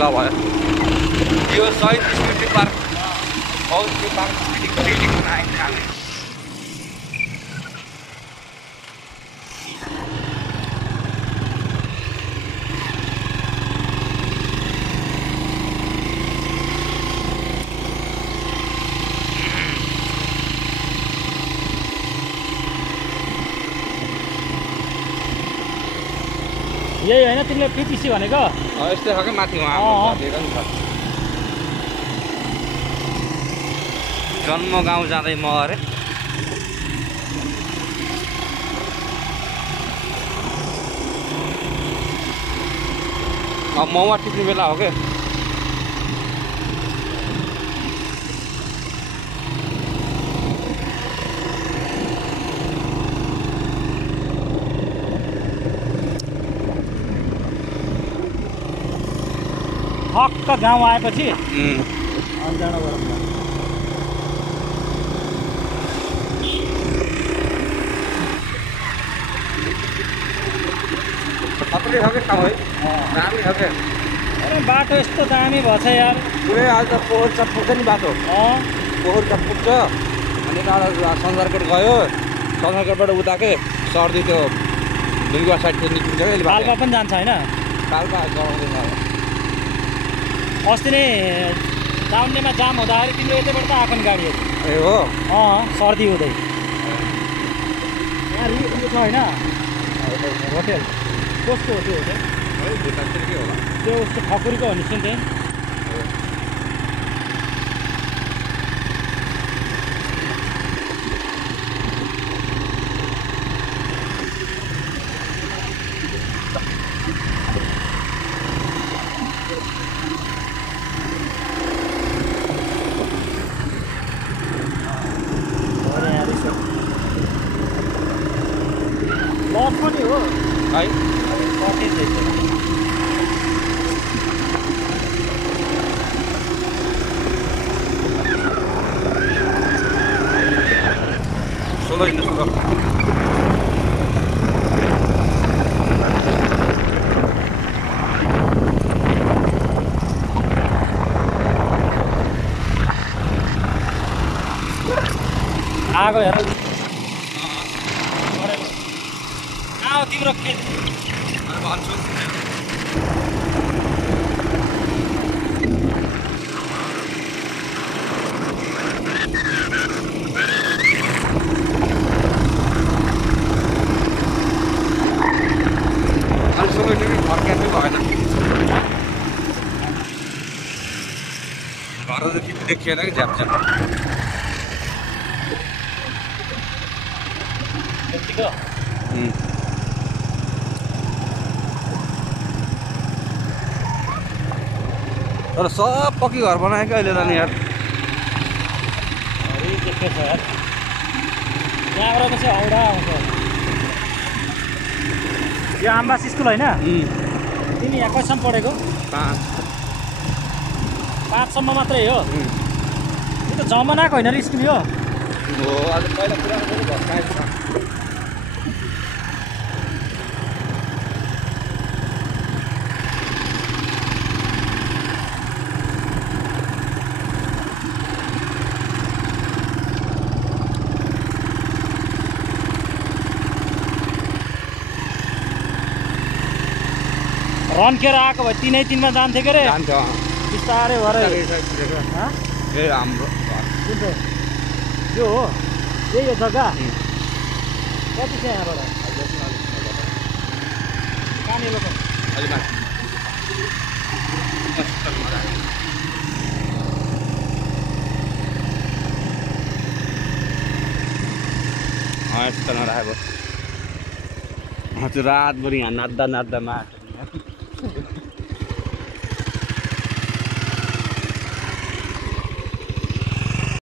ल भयो यो शहीद स्मृति पार्क बहुत त्यो पार्क स्मृतिको आइन्छ यही होइन तिमीले पिटिसी भनेको यस्तै छ कि माथि उहाँ दिएको नि छ जन्म गाउँ जाँदै म अरे अब मौवा टिप्ने बेला हो के ठक्क गाउँ आएपछि अन्जान गरौँ सबैले सबै ठाउँ है दामी छ के अरे बाटो यस्तो दामी भएछ यार पुरै आज त पोखर चट पुग्छ नि बाटो पोखर चट पुग्छ अनि यता सन्जारकोट गयो सन्जारकोटबाट उता के सर्दी त्यो दुईवा साइड त्यो निस्किन्छ क्या पाल्पा पनि जान्छ होइन पाल्पा गराउँदैन अस्ति नै दाउन्नेमा जाम हुँदाखेरि तिम्रो यतैबाट त आएको नि गाडीहरू ए हो सर्दी हुँदै यहाँ उयो छ होइन होटेल कस्तो हो त्यो होटेल के होला त्यो उसको ठकुरीको हो नि सुन त्यही लज पनि हो है सोलो हिँड्नु सोलो आगो हेर तिम्रो खेत भन्छु फर्किनु भएन घर त टिभी देखिएन कि झ्याप झ्याप तर सब पक्की घर बनायो क्या अहिले त नि यार देख्छ यार यहाँबाट चाहिँ औडा आउँछ यो आम्बास स्कुल होइन तिमी यहाँ कहिलेसम्म पढेको 5 मात्रै हो यो त जमानाको होइन र स्कुल यो आज पहिला पुरानो रन्केर आएको भए 3 मा जान्थ्यो के अरे बिस्तारै भएर ए हाम्रो कुन चाहिँ यो हो यही हो जग्गा कति छ यहाँबाट कहाँनिर यस्तो नराखेको हजुर रातभरि यहाँ नाच्दा नाच्दा माटो